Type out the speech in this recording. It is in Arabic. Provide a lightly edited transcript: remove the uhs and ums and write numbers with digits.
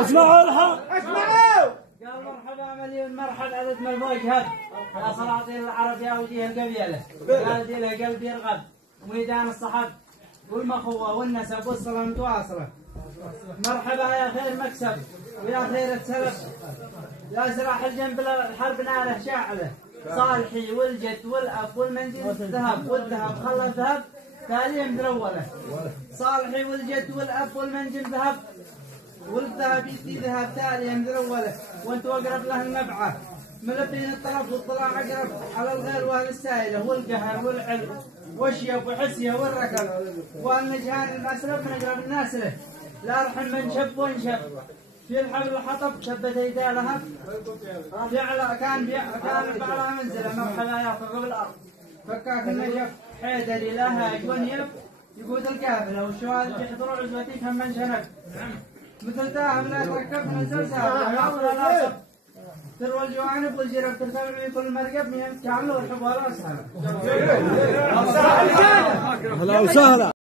اسمعوا الحق اسمعوا. قال مرحبا مليون مرحب عدد من الوجهات يا سلاطين العرب يا وجيه القبيله قال دي له قلبي يرغب وميدان الصحب والمخوه والنسب والصله متواصله. مرحبا يا خير مكسب ويا خير السلف يا سلاح الجنب الحرب ناله شاعله صالحي والجد والاب والمنزل الذهب والذهب خلى الذهب تاليا مدروله. صالحي والجد والاب والمنزل ذهب والذهب يدي ذهب تاليا مدروله وانت اقرب له النبعه ملبين الطرف والطلاع اقرب على الغير واهل السائله والقهر والعلم والشيب وحسيه والركب والنجهان المسلب من اقرب الناس له. لا رحم من شب وانشب في الحبل الحطب شبت يداه لهب كان بعلها منزله. مرحبا يا ثقب الارض فكاك النجف حيدري لا هاج ونيب يقود الكافله والشوال يحضروا عزوتي كم من شنب مثل داهم لا تركب من الزلزال لا صب تروى الجوانب والجرب ترتفع في كل مرقب من كامله والحب ولا اسهل. اهلا وسهلا.